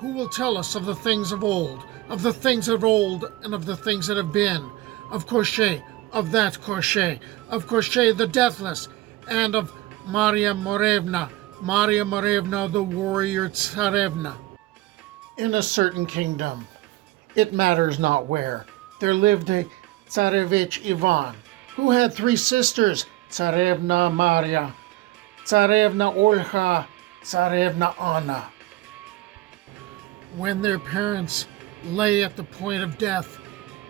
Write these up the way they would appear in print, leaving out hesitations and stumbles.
Who will tell us of the things of old, of the things of old and of the things that have been, of Koshchei, of that Koshchei, of Koshchei the Deathless, and of Marya Morevna, the warrior Tsarevna. In a certain kingdom, it matters not where, there lived a Tsarevich Ivan, who had 3 sisters, Tsarevna Marya, Tsarevna Olha, Tsarevna Anna. When their parents lay at the point of death,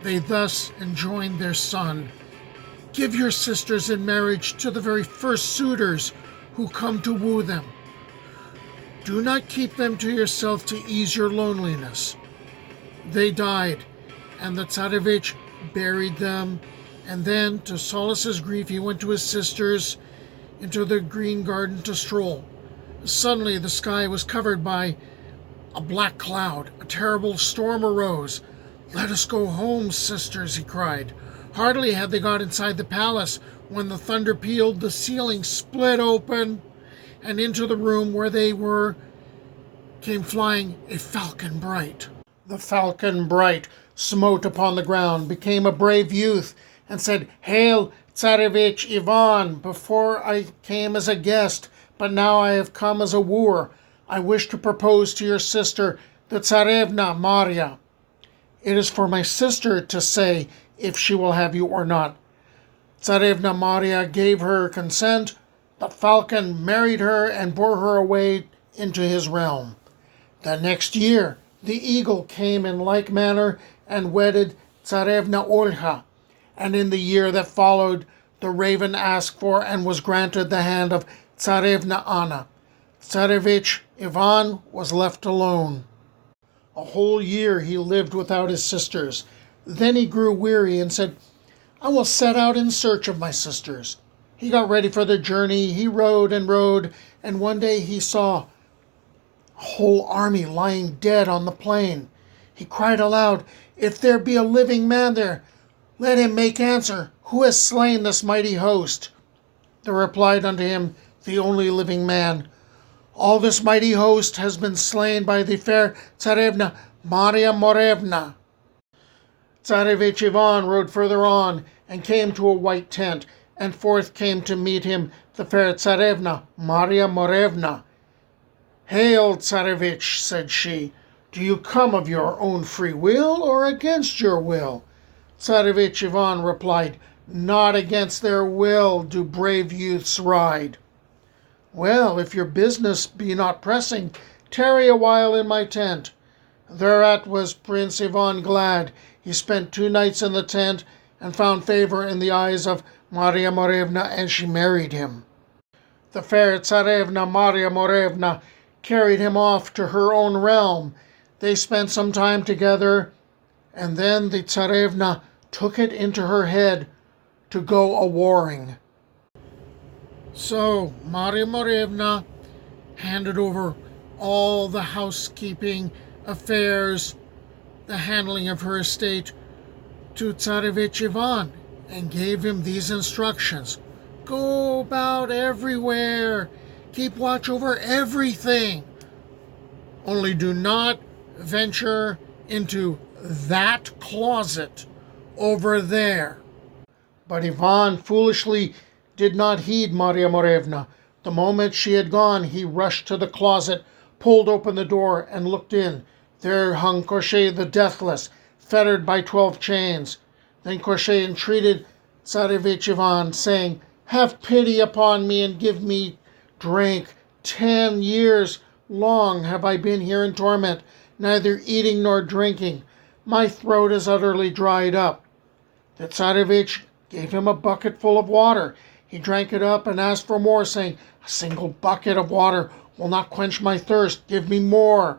they thus enjoined their son, "Give your sisters in marriage to the very first suitors who come to woo them. Do not keep them to yourself to ease your loneliness." They died, and the Tsarevich buried them, and then, to solace his grief, he went to his sisters into the green garden to stroll. Suddenly the sky was covered by a black cloud. A terrible storm arose. "Let us go home, sisters," he cried. Hardly had they got inside the palace when the thunder pealed, the ceiling split open, and into the room where they were came flying a falcon bright. The falcon bright smote upon the ground, became a brave youth, and said, "Hail, Tsarevich Ivan! Before I came as a guest, but now I have come as a wooer. I wish to propose to your sister, the Tsarevna Marya. It is for my sister to say if she will have you or not." Tsarevna Marya gave her consent. The falcon married her and bore her away into his realm. The next year the eagle came in like manner and wedded Tsarevna Olha, and in the year that followed the raven asked for and was granted the hand of Tsarevna Anna. Tsarevich Ivan was left alone. A whole year he lived without his sisters. Then he grew weary and said, "I will set out in search of my sisters." He got ready for the journey. He rode, and one day he saw a whole army lying dead on the plain. He cried aloud, "If there be a living man there, let him make answer. Who has slain this mighty host?" They replied unto him, "The only living man. All this mighty host has been slain by the fair Tsarevna Marya Morevna." Tsarevich Ivan rode further on and came to a white tent, and forth came to meet him the fair Tsarevna Marya Morevna. "Hail, Tsarevich," said she. "Do you come of your own free will or against your will?" Tsarevich Ivan replied, "Not against their will do brave youths ride." "Well, if your business be not pressing, tarry a while in my tent." Thereat was Prince Ivan glad. He spent 2 nights in the tent and found favor in the eyes of Marya Morevna, and she married him. The fair Tsarevna Marya Morevna carried him off to her own realm. They spent some time together, and then the Tsarevna took it into her head to go a-warring. So Marya Morevna handed over all the housekeeping affairs, the handling of her estate, to Tsarevich Ivan, and gave him these instructions: "Go about everywhere, keep watch over everything. Only do not venture into that closet over there." But Ivan foolishly did not heed Marya Morevna. The moment she had gone, he rushed to the closet, pulled open the door, and looked in. There hung Koshchei the Deathless, fettered by 12 chains. Then Koshchei entreated Tsarevich Ivan, saying, "Have pity upon me and give me drink. 10 years long have I been here in torment, neither eating nor drinking. My throat is utterly dried up." The Tsarevich gave him a bucket full of water. He drank it up and asked for more, saying, "A single bucket of water will not quench my thirst. Give me more."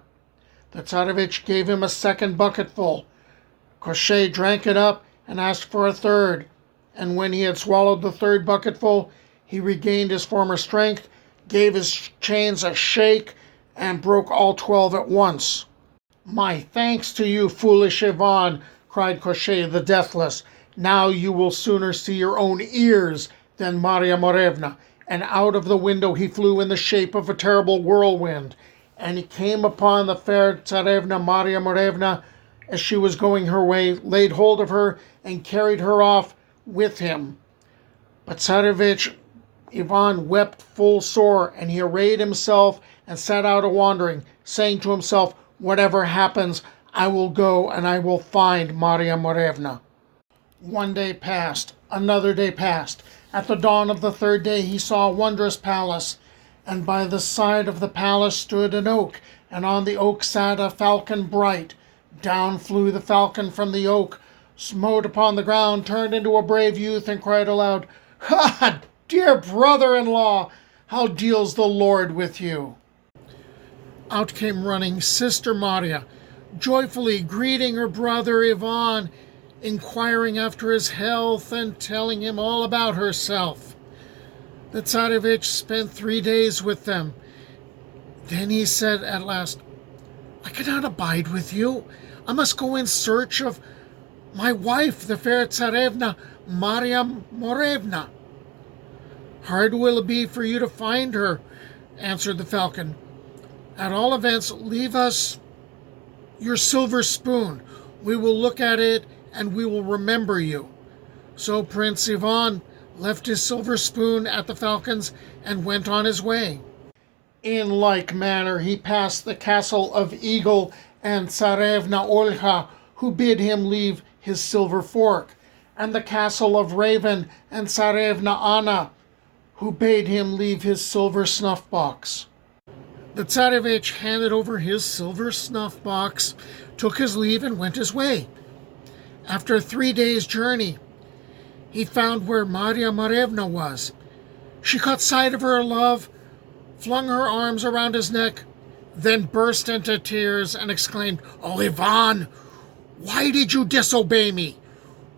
The Tsarevich gave him a second bucketful. Koshchei drank it up and asked for a third. And when he had swallowed the third bucketful, he regained his former strength, gave his chains a shake, and broke all 12 at once. "My thanks to you, foolish Ivan," cried Koshchei the Deathless. "Now you will sooner see your own ears than Marya Morevna." And out of the window he flew in the shape of a terrible whirlwind. and he came upon the fair Tsarevna Marya Morevna as she was going her way, laid hold of her, and carried her off with him. But Tsarevich Ivan wept full sore, and he arrayed himself and set out a-wandering, saying to himself, "Whatever happens, I will go and I will find Marya Morevna." One day passed, another day passed. At the dawn of the third day he saw a wondrous palace, and by the side of the palace stood an oak, and on the oak sat a falcon bright. Down flew the falcon from the oak, smote upon the ground, turned into a brave youth, and cried aloud, "Ha, dear brother-in-law, how deals the Lord with you?" Out came running Sister Marya, joyfully greeting her brother Ivan, inquiring after his health and telling him all about herself. The Tsarevich spent 3 days with them. Then he said at last, "I cannot abide with you. I must go in search of my wife, the fair Tsarevna Marya Morevna." "Hard will it be for you to find her," answered the falcon. "At all events, leave us your silver spoon. We will look at it and we will remember you." So Prince Ivan left his silver spoon at the falcon's and went on his way. In like manner he passed the castle of Eagle and Tsarevna Olha, who bid him leave his silver fork, and the castle of Raven and Tsarevna Anna, who bade him leave his silver snuff box. The Tsarevich handed over his silver snuff box, took his leave, and went his way. After a 3 days' journey, he found where Marya Morevna was. She caught sight of her love, flung her arms around his neck, then burst into tears and exclaimed, "Oh, Ivan, why did you disobey me?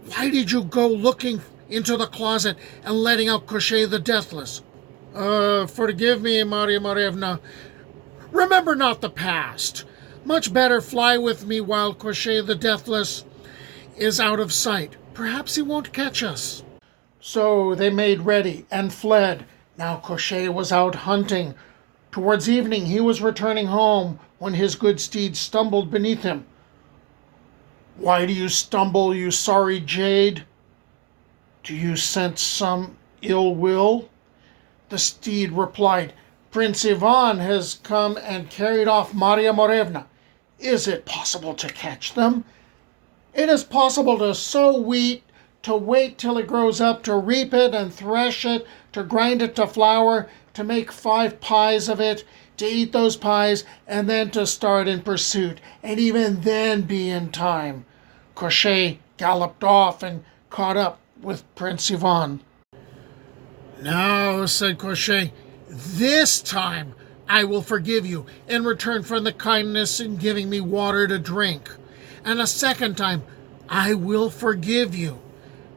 Why did you go looking into the closet and letting out Koshchei the Deathless? Forgive me, Marya Morevna. Remember not the past. Much better fly with me while Koshchei the Deathless is out of sight. Perhaps he won't catch us." So they made ready and fled. Now Koshchei was out hunting. Towards evening he was returning home when his good steed stumbled beneath him. "Why do you stumble, you sorry jade? Do you sense some ill will?" The steed replied, "Prince Ivan has come and carried off Marya Morevna. Is it possible to catch them? It is possible to sow wheat, to wait till it grows up, to reap it and thresh it, to grind it to flour, to make 5 pies of it, to eat those pies, and then to start in pursuit, and even then be in time." Koshchei galloped off and caught up with Prince Ivan. "Now," said Koshchei, "this time I will forgive you in return for the kindness in giving me water to drink. And a second time I will forgive you.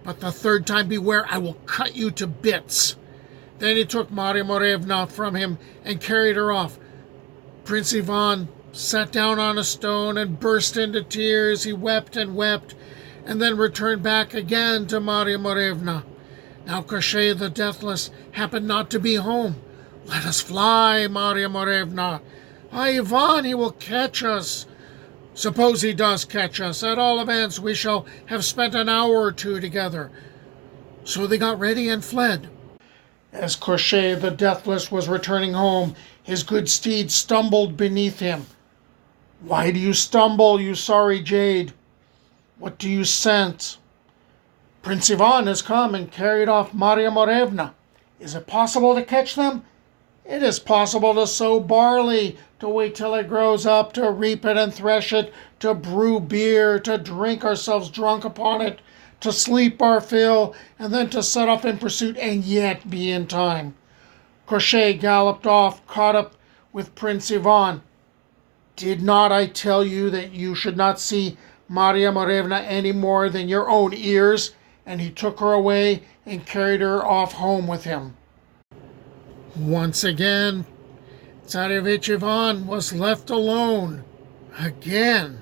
But the third time, beware, I will cut you to bits." Then he took Marya Morevna from him and carried her off. Prince Ivan sat down on a stone and burst into tears. He wept and wept, and then returned back again to Marya Morevna. Now Koshchei the Deathless happened not to be home. "Let us fly, Marya Morevna. Ah, Ivan, he will catch us." "Suppose he does catch us. At all events, we shall have spent an hour or 2 together." So they got ready and fled. As Koshchei the Deathless was returning home, his good steed stumbled beneath him. "Why do you stumble, you sorry jade? What do you scent?" "Prince Ivan has come and carried off Marya Morevna. Is it possible to catch them?" "It is possible to sow barley, to wait till it grows up, to reap it and thresh it, to brew beer, to drink ourselves drunk upon it, to sleep our fill, and then to set off in pursuit and yet be in time." Koshchei galloped off, caught up with Prince Ivan. "Did not I tell you that you should not see Marya Morevna any more than your own ears?" And he took her away and carried her off home with him. Once again, Tsarevich Ivan was left alone. Again.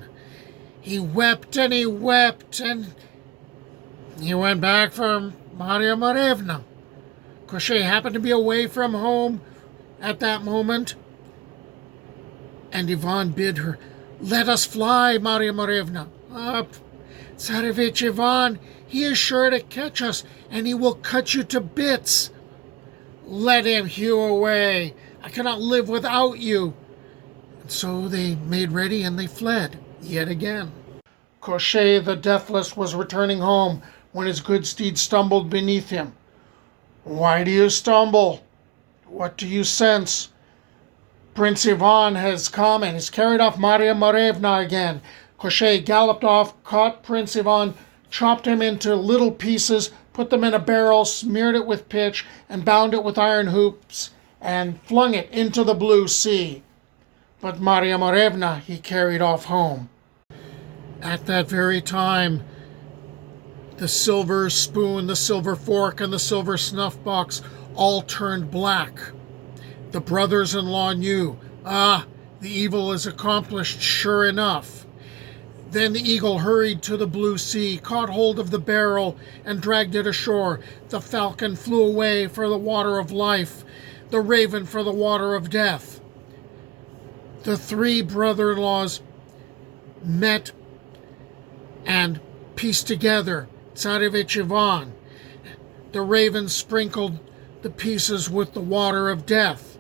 He wept and he wept, and he went back for Marya Morevna. Koshchei happened to be away from home at that moment. And Ivan bid her, "Let us fly, Marya Morevna." Up, Tsarevich Ivan, he is sure to catch us, and he will cut you to bits. Let him hew away. I cannot live without you. And so they made ready and they fled yet again. Koshchei the Deathless was returning home when his good steed stumbled beneath him. "Why do you stumble? What do you sense?" "Prince Ivan has come and has carried off Marya Morevna again." Koshchei galloped off, caught Prince Ivan, chopped him into little pieces, put them in a barrel, smeared it with pitch, and bound it with iron hoops, and flung it into the blue sea. But Marya Morevna he carried off home. At that very time, the silver spoon, the silver fork, and the silver snuff box all turned black. The brothers-in-law knew, the evil is accomplished sure enough. Then the eagle hurried to the blue sea, caught hold of the barrel, and dragged it ashore. The falcon flew away for the water of life, the raven for the water of death. The three brother-in-laws met and pieced together Tsarevich Ivan. The raven sprinkled the pieces with the water of death.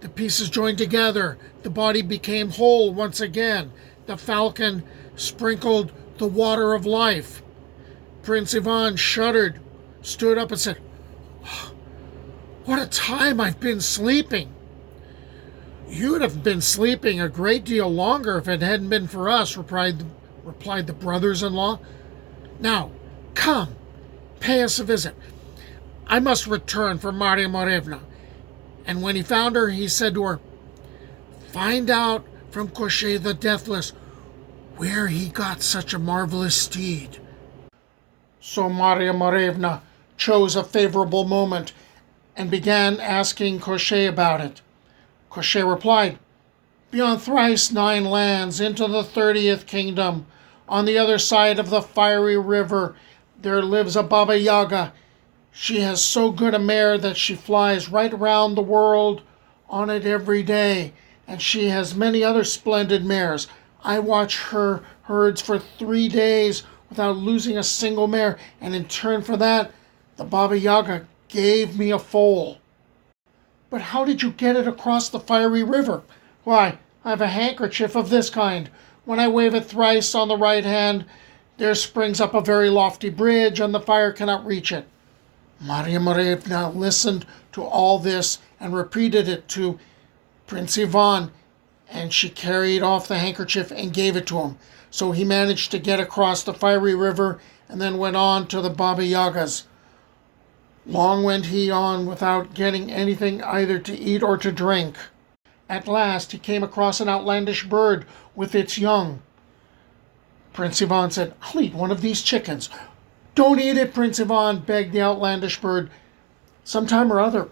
The pieces joined together. The body became whole once again. The falcon sprinkled the water of life. Prince Ivan shuddered, stood up and said, "What a time I've been sleeping." "You'd have been sleeping a great deal longer if it hadn't been for us," replied the brothers-in-law. "Now, come, pay us a visit. I must return for Marya Morevna." And when he found her, he said to her, "Find out from Koshchei the Deathless where he got such a marvelous steed." So Marya Morevna chose a favorable moment and began asking Koshchei about it. Koshchei replied, "Beyond thrice 9 lands, into the 30th kingdom, on the other side of the fiery river, there lives a Baba Yaga. She has so good a mare that she flies right round the world on it every day, and she has many other splendid mares. I watch her herds for 3 days without losing a single mare, and in turn for that, the Baba Yaga gave me a foal." "But how did you get it across the fiery river?" "Why, I have a handkerchief of this kind. When I wave it thrice on the right hand, there springs up a very lofty bridge, and the fire cannot reach it." Marya Morevna listened to all this and repeated it to Prince Ivan, and she carried off the handkerchief and gave it to him. So he managed to get across the fiery river and then went on to the Baba Yaga's. Long went he on without getting anything either to eat or to drink. At last he came across an outlandish bird with its young. Prince Ivan said, "I'll eat one of these chickens." "Don't eat it, Prince Ivan," begged the outlandish bird. "Sometime or other,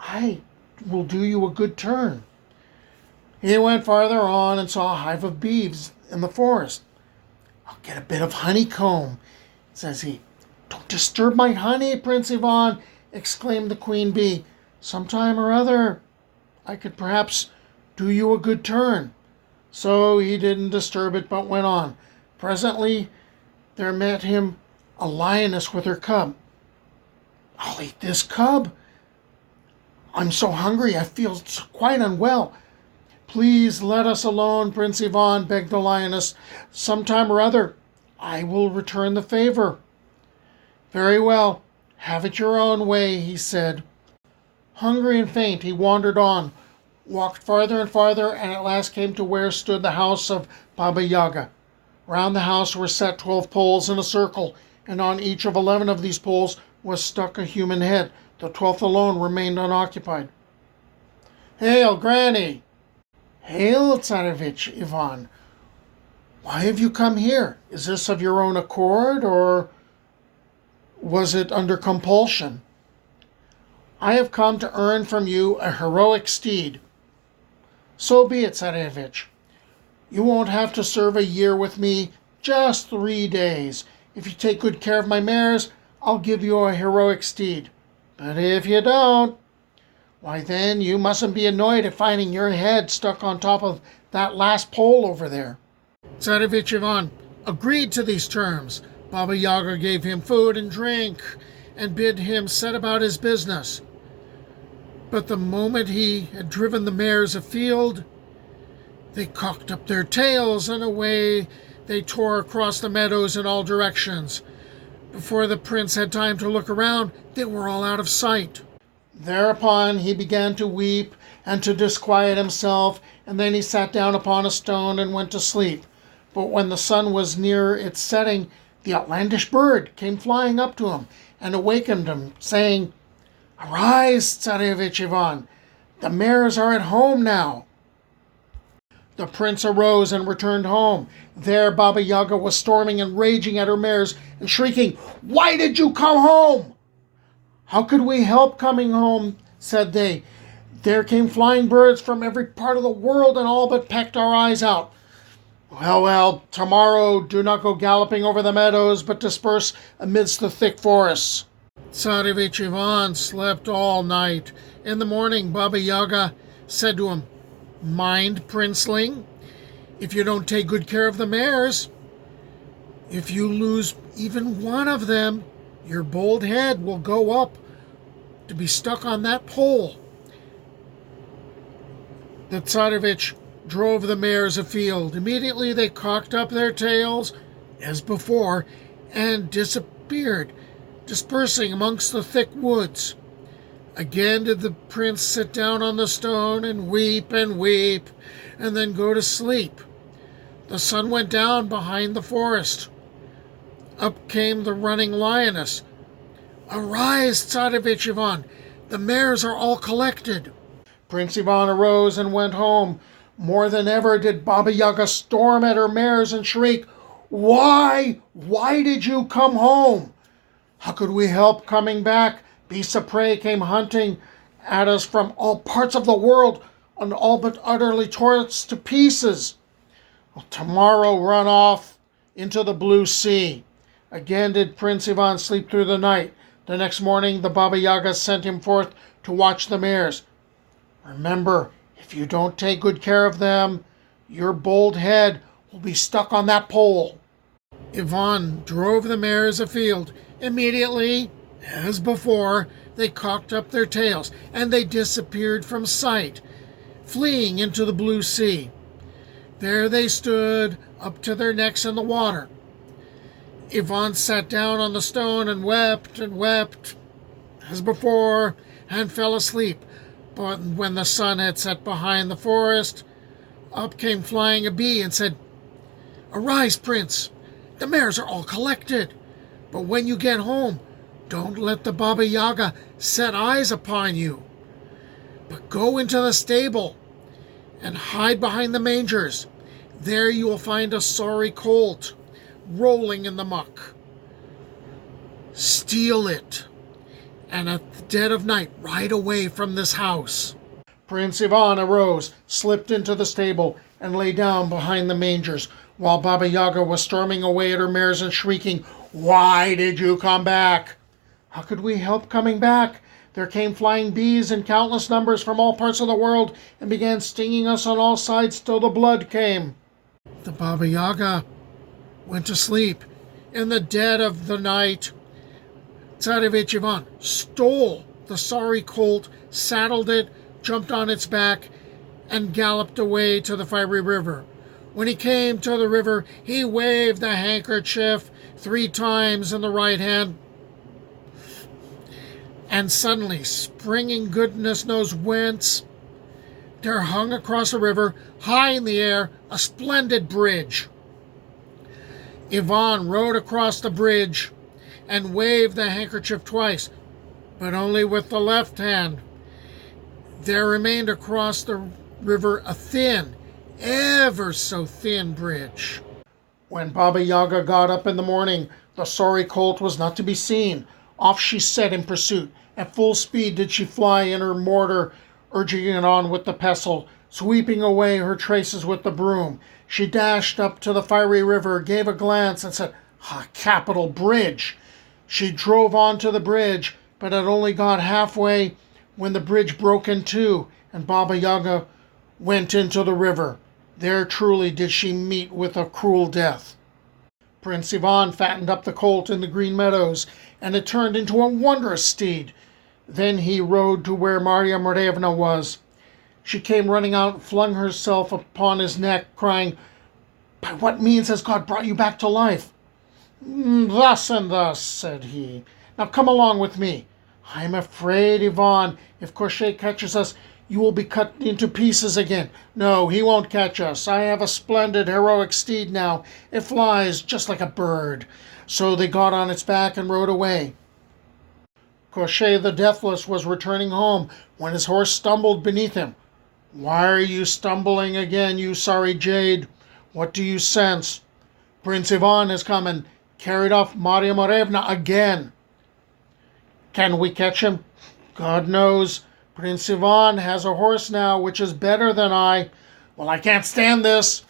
I will do you a good turn." He went farther on and saw a hive of bees in the forest. "I'll get a bit of honeycomb," says he. "Don't disturb my honey, Prince Ivan," exclaimed the queen bee. "Sometime or other, I could perhaps do you a good turn." So he didn't disturb it, but went on. Presently there met him a lioness with her cub. "I'll eat this cub. I'm so hungry, I feel quite unwell." "Please let us alone, Prince Ivan," begged the lioness. "Sometime or other, I will return the favor." "Very well, have it your own way," he said. Hungry and faint, he wandered on, walked farther and farther, and at last came to where stood the house of Baba Yaga. Round the house were set 12 poles in a circle, and on each of 11 of these poles was stuck a human head. The 12th alone remained unoccupied. "Hail, Granny!" "Hail, Tsarevich Ivan! Why have you come here? Is this of your own accord, or was it under compulsion?" "I have come to earn from you a heroic steed." "So be it, Tsarevich. You won't have to serve a year with me, just 3 days. If you take good care of my mares, I'll give you a heroic steed. But if you don't, Why then you mustn't be annoyed at finding your head stuck on top of that last pole over there." Tsarevich Ivan agreed to these terms. Baba Yaga gave him food and drink and bid him set about his business. But the moment he had driven the mares afield, they cocked up their tails and away they tore across the meadows in all directions. Before the prince had time to look around, they were all out of sight. Thereupon he began to weep and to disquiet himself, and then he sat down upon a stone and went to sleep. But when the sun was near its setting, the outlandish bird came flying up to him and awakened him, saying, "Arise, Tsarevich Ivan, the mares are at home now." The prince arose and returned home. There Baba Yaga was storming and raging at her mares and shrieking, "Why did you come home?" "How could we help coming home?" said they. "There came flying birds from every part of the world and all but pecked our eyes out." "Well, well, tomorrow do not go galloping over the meadows, but disperse amidst the thick forests." Tsarevich Ivan slept all night. In the morning Baba Yaga said to him, "Mind, princeling, if you don't take good care of the mares, if you lose even one of them, your bold head will go up to be stuck on that pole." The Tsarevich drove the mares afield. Immediately they cocked up their tails, as before, and disappeared, dispersing amongst the thick woods. Again did the prince sit down on the stone and weep, and then go to sleep. The sun went down behind the forest. Up came the running lioness. "Arise, Tsarevich Ivan, the mares are all collected." Prince Ivan arose and went home. More than ever did Baba Yaga storm at her mares and shriek, "Why did you come home? How could we help coming back? Beasts of prey came hunting at us from all parts of the world and all but utterly tore us to pieces. Tomorrow run off into the blue sea." Again did Prince Ivan sleep through the night. The next morning the Baba Yaga sent him forth to watch the mares. "Remember, if you don't take good care of them, your bold head will be stuck on that pole." Ivan drove the mares afield. Immediately, as before, they cocked up their tails, and they disappeared from sight, fleeing into the blue sea. There they stood, up to their necks in the water. Ivan sat down on the stone and wept, as before, and fell asleep. But when the sun had set behind the forest, up came flying a bee and said, "Arise, prince, the mares are all collected. But when you get home, don't let the Baba Yaga set eyes upon you, but go into the stable and hide behind the mangers. There you will find a sorry colt rolling in the muck. Steal it, and at the dead of night ride away from this house." Prince Ivan arose, slipped into the stable, and lay down behind the mangers, while Baba Yaga was storming away at her mares and shrieking, "Why did you come back?" "How could we help coming back? There came flying bees in countless numbers from all parts of the world and began stinging us on all sides till the blood came." The Baba Yaga went to sleep. In the dead of the night, Tsarevich Ivan stole the sorry colt, saddled it, jumped on its back, and galloped away to the fiery river. When he came to the river, he waved the handkerchief 3 times in the right hand, and suddenly, springing goodness knows whence, there hung across the river, high in the air, a splendid bridge. Ivan rode across the bridge and waved the handkerchief twice, but only with the left hand. There remained across the river a thin, ever so thin bridge. When Baba Yaga got up in the morning, the sorry colt was not to be seen. Off she set in pursuit. At full speed did she fly in her mortar, urging it on with the pestle, sweeping away her traces with the broom. She dashed up to the fiery river, gave a glance, and said, "Ah, capital bridge!" She drove on to the bridge, but had only got halfway when the bridge broke in two and Baba Yaga went into the river. There truly did she meet with a cruel death. Prince Ivan fattened up the colt in the green meadows, and it turned into a wondrous steed. Then he rode to where Marya Morevna was. She came running out and flung herself upon his neck, crying, "By what means has God brought you back to life?" "Thus and thus," said he. "Now come along with me. I am afraid, Ivan, if Koshchei catches us, you will be cut into pieces again." "No, he won't catch us. I have a splendid, heroic steed now. It flies just like a bird." So they got on its back and rode away. Koshchei the Deathless was returning home when his horse stumbled beneath him. "Why are you stumbling again, you sorry jade? What do you sense?" "Prince Ivan has come and carried off Marya Morevna again." "Can we catch him?" "God knows. Prince Ivan has a horse now which is better than I." "Well, I can't stand this,"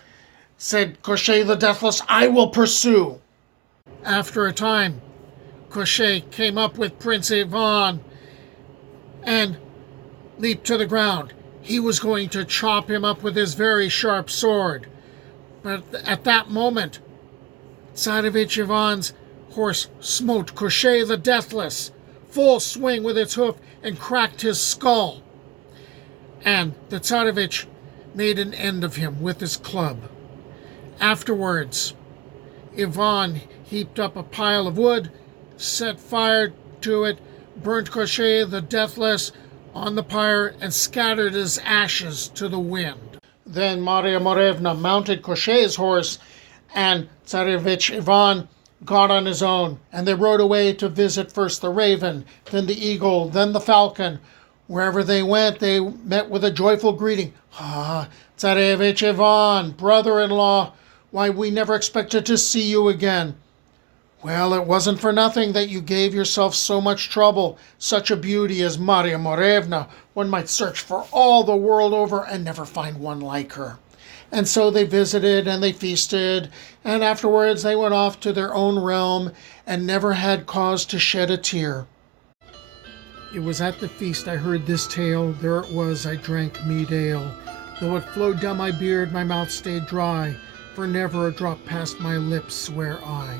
said Koshchei the Deathless. "I will pursue." After a time, Koshchei came up with Prince Ivan and leaped to the ground. He was going to chop him up with his very sharp sword. But at that moment, Tsarevich Ivan's horse smote Koshchei the Deathless, full swing with its hoof, and cracked his skull. And the Tsarevich made an end of him with his club. Afterwards, Ivan heaped up a pile of wood, set fire to it, burnt Koshchei the Deathless on the pyre, and scattered his ashes to the wind. Then Marya Morevna mounted Koshchei's horse, and Tsarevich Ivan got on his own, and they rode away to visit first the raven, then the eagle, then the falcon. Wherever they went, they met with a joyful greeting. "Ah, Tsarevich Ivan, brother-in-law, why, we never expected to see you again." "Well, it wasn't for nothing that you gave yourself so much trouble. Such a beauty as Marya Morevna, one might search for all the world over and never find one like her." And so they visited and they feasted, and afterwards they went off to their own realm and never had cause to shed a tear. It was at the feast I heard this tale. There it was, I drank mead ale. Though it flowed down my beard, my mouth stayed dry, for never a drop passed my lips, swear I.